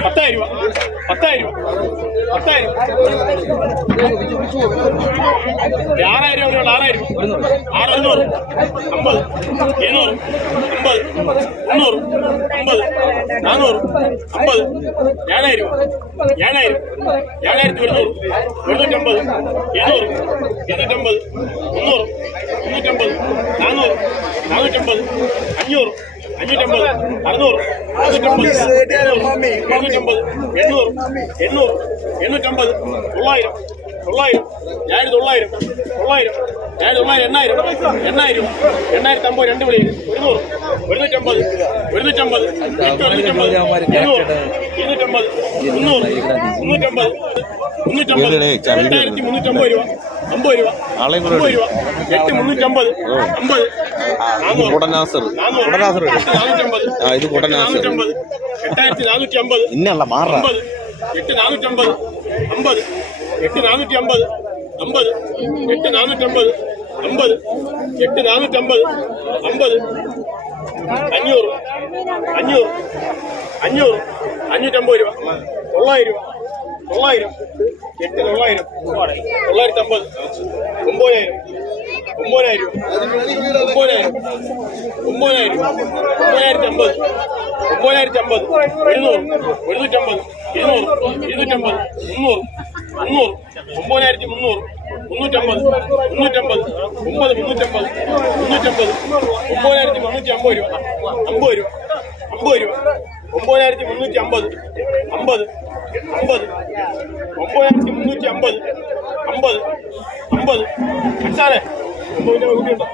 പത്തായിരം രൂപ. പത്തായിരം രൂപ. പത്തായിരം ആറായിരം രൂപ ആറായിരം ആറ് എണ്ണൂറ്. അമ്പത്. എണ്ണൂറ്. അമ്പത്. മുന്നൂറ്. അമ്പത്. നാനൂറ്. അമ്പത്. ഏഴായിരം ഏഴായിരം ഏഴായിരത്തി ഒരുന്നൂറ്. എഴുന്നൂറ്റമ്പത് എണ്ണൂറ്. എണ്ണൂറ്റമ്പത്. മുന്നൂറ് മുന്നൂറ്റമ്പത് നാനൂറ് നാനൂറ്റമ്പത് അഞ്ഞൂറ് അഞ്ഞൂറ്റമ്പത് അറുന്നൂറ് അറുന്നൂറ്റമ്പത് എഴുന്നൂറ്റമ്പത് എണ്ണൂറ് എണ്ണൂറ് എണ്ണൂറ്റമ്പത് തൊള്ളായിരം തൊള്ളായിരം ഞായർ തൊള്ളായിരം തൊള്ളായിരം ഞായർ തൊള്ളായിരം എണ്ണായിരം എണ്ണായിരം എണ്ണായിരത്തി അമ്പത് രണ്ട് വിളി ഒരുന്നൂറ് ഒരുന്നൂറ്റമ്പത് ഒരുന്നൂറ്റമ്പത് എട്ട് ഒരുന്നൂറ്റമ്പത് എണ്ണൂറ് ഇരുന്നൂറ്റമ്പത് മുന്നൂറ് മുന്നൂറ്റമ്പത് മുന്നൂറ്റമ്പത് രണ്ടായിരത്തി മുന്നൂറ്റമ്പത് രൂപ അമ്പത് രൂപ അമ്പത് രൂപ എട്ട് മുന്നൂറ്റമ്പത് അമ്പത് കുടനാസർ നാനൂറ്റമ്പത്. ആ ഇത് കുടനാസർ നാനൂറ്റമ്പത്. ഇന്നല്ല മാറ. എട്ട് നാനൂറ്റമ്പത്. അമ്പത്. എട്ട് നാനൂറ്റി അമ്പത്. എട്ട് നാനൂറ്റമ്പത്. അമ്പത്. എട്ട് നാനൂറ്റമ്പത്. അമ്പത്. അഞ്ഞൂറ്. അഞ്ഞൂറ്. അഞ്ഞൂറ്. അഞ്ഞൂറ്റമ്പത് രൂപ. തൊള്ളായിരം. തൊള്ളായിരം. എട്ട് തൊള്ളായിരം. തൊള്ളായിരത്തി അമ്പത് ഒമ്പതിനായിരം. ഒമ്പതിനായിരം ഒമ്പതിനായിരം ഒമ്പതിനായിരം ഒമ്പതിനായിരത്തി അമ്പത്. ഒമ്പതിനായിരത്തി അമ്പത്. എഴുന്നൂറ് എഴുന്നൂറ്റമ്പത് ഇരുന്നൂറ്. ഇരുന്നൂറ്റമ്പത്. മുന്നൂറ്. മുന്നൂറ്. ഒമ്പതിനായിരത്തി മുന്നൂറ്. മുന്നൂറ്റമ്പത്. മുന്നൂറ്റമ്പത്. ഒമ്പത് മുന്നൂറ്റമ്പത്. മുന്നൂറ്റമ്പത്. ഒമ്പതിനായിരത്തി മുന്നൂറ്റി അമ്പത് രൂപ. അമ്പത് രൂപ. അമ്പത് രൂപ. ഒമ്പതിനായിരത്തി മുന്നൂറ്റി അമ്പത്. അമ്പത്. അമ്പത് ഒമ്പതിനായിരത്തി മുന്നൂറ്റി അമ്പത്. അമ്പത്. അമ്പത് മനസ്സിലാലേ ഒമ്പതിന്റെ കൂട്ടിയുണ്ടോ